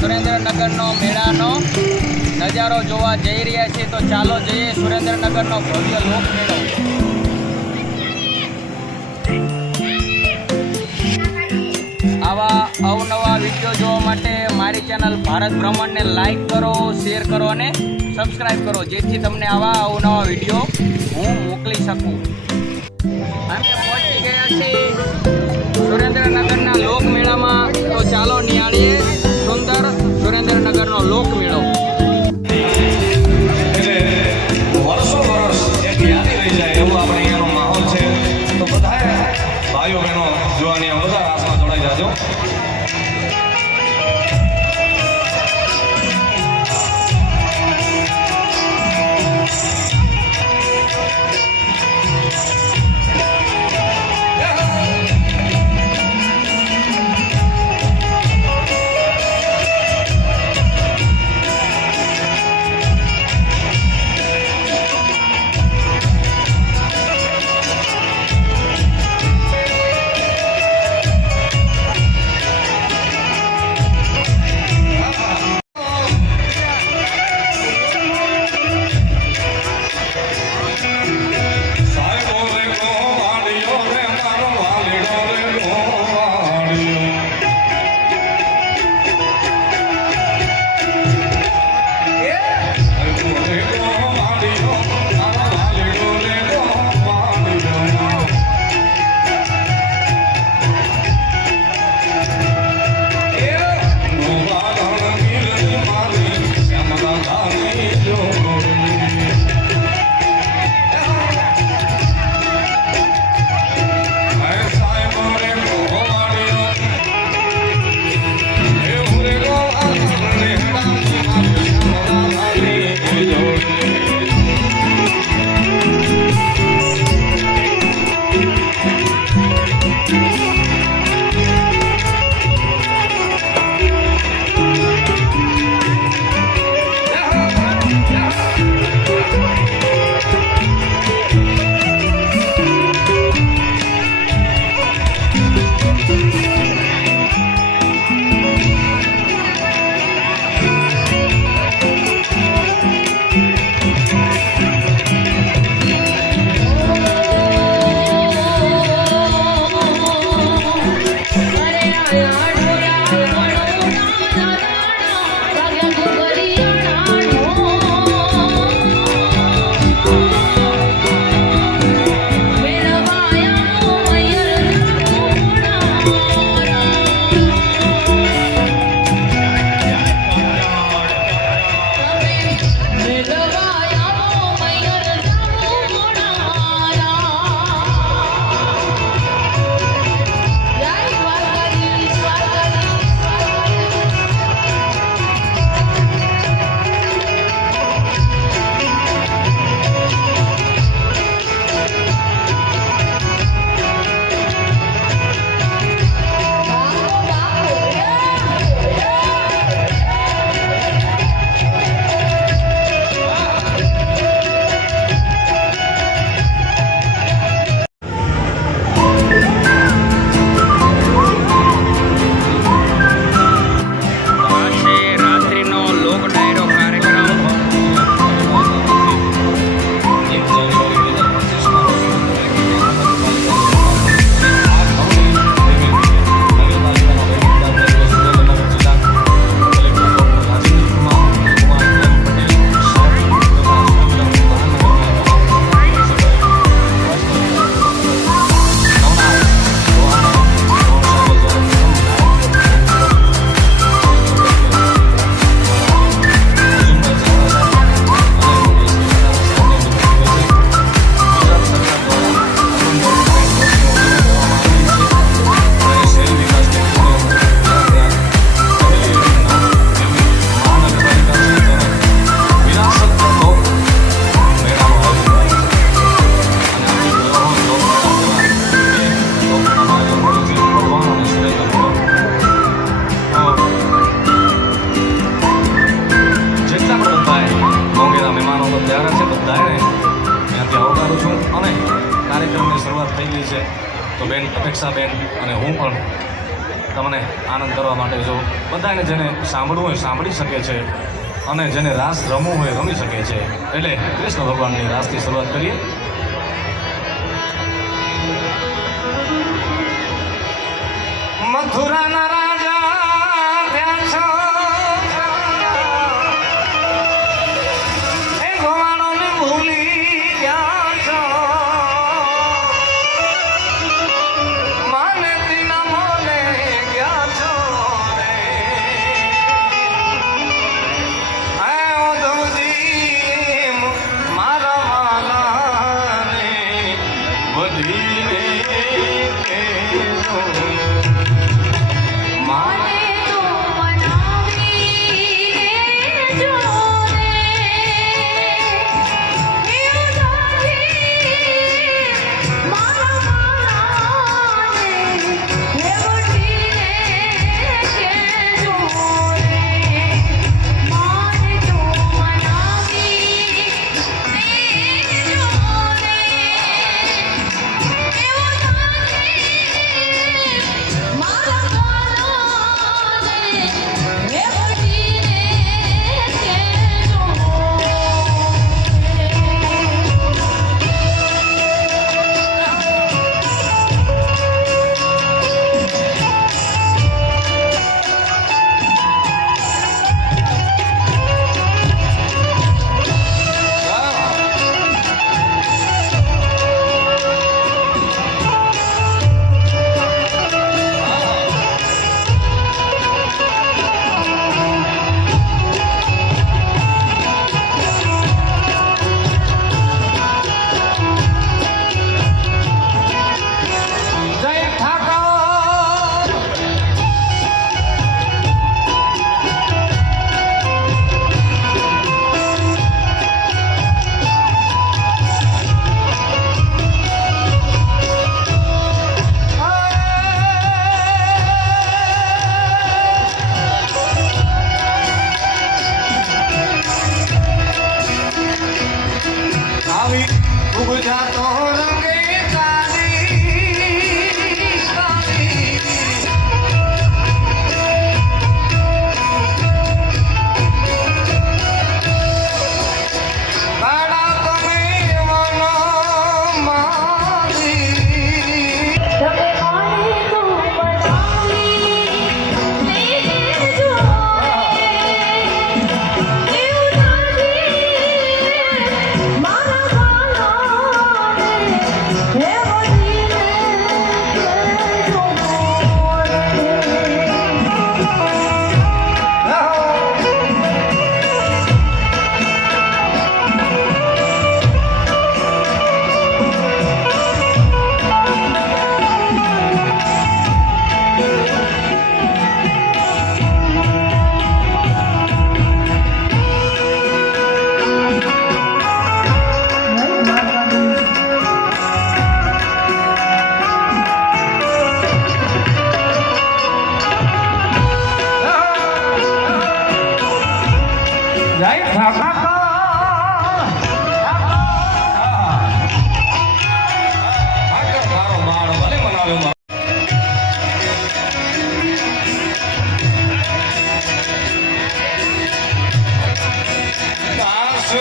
સુરેન્દ્રનગરનો મેળાનો નજારો જોવા જઈ રહ્યા છીએ. તો ચાલો જઈએ સુરેન્દ્રનગરનો ભવ્ય લોકમેળો. આવા અવનવા વીડિયો જોવા માટે મારી ચેનલ ભારત ભ્રમણને લાઈક કરો, શેર કરો અને સબસ્ક્રાઈબ કરો. જેથી તમને આવા અવનવા વીડિયો હું મોકલી શકું. અમે પહોંચી ગયા છીએ ત્યાંથી આવકારું છું અને કાર્યક્રમની શરૂઆત થઈ ગઈ છે. તો બેન, અપેક્ષાબેન અને હું પણ તમને આનંદ કરવા માટે જો બધાને જેને સાંભળવું હોય, સાંભળી શકે છે અને જેને રાસ રમવું હોય, રમી શકે છે. એટલે કૃષ્ણ ભગવાનની રાસથી શરૂઆત કરીએ. મથુરાના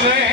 today.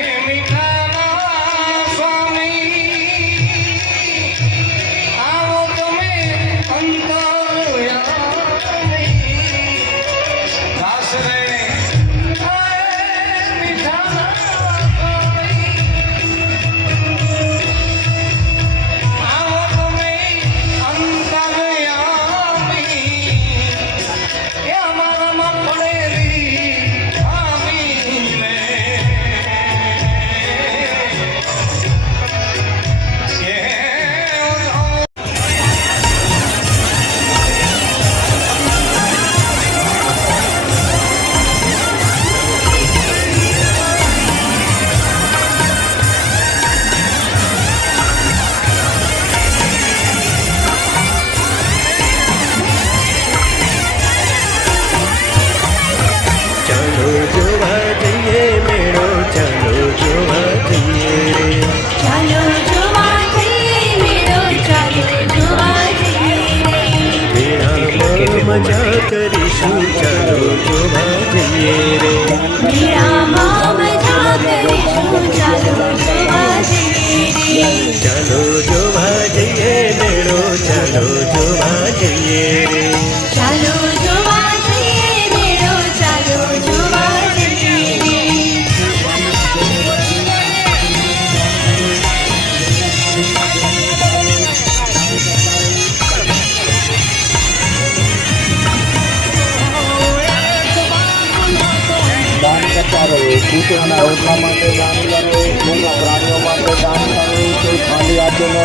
કૂતરાના રોટલા માટે દાન કરો મોટા પ્રાણીઓ માટે દાન કરો કોઈ ખાલી આજે ન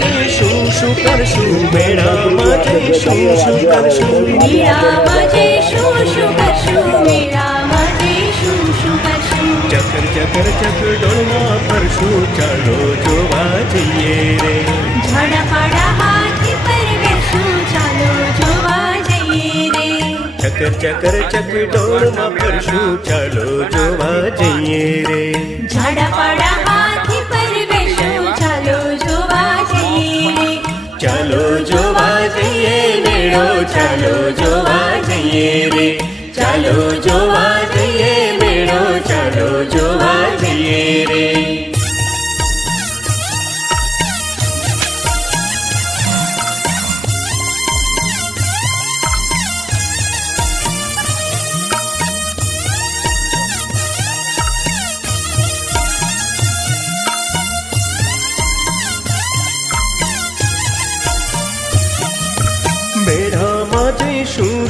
જઈશું શું કરશું મેળામાં જઈશું શું કરશું? મેળામાં જઈશું શું કરશું મેળામાં જઈશું શું કરશું? ચકર ચકર ચકર ડોલમાં ફરશું. ચાલો જોવા ચકર ચકર ચકર ડોળમાં ફરશું. ચાલો જોવા જઈએ રે. ઝાડાપાડા હાથી પર બેસું. ચાલો જોવા જઈએ રે. ચાલો જોવા જઈએ મેળો. ચાલો જોવા જઈએ રે. ચાલો જોવા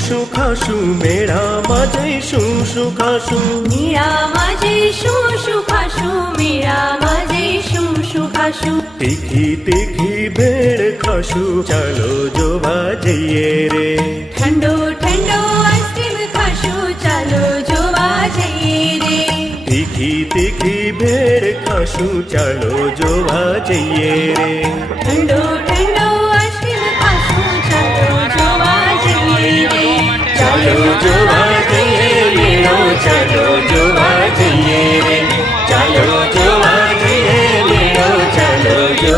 જઈશું શું ખાશું મેળામાં જઈશું શું ખાશું મેળામાં જઈશું શું ખાશું મેળામાં જઈશું શું ખાશું તીખી તીખી ભેળ ખાશું ચાલો જોવા જઈએ રે ઠંડો ઠંડો આઈસ્ક્રીમ ખાશું ચાલો જોવા જઈએ રે તીખી તીખી ભેળ ખાશું ચાલો જોવા જઈએ રે ચલો જોવા જઈએ મેળો ચલો જોવા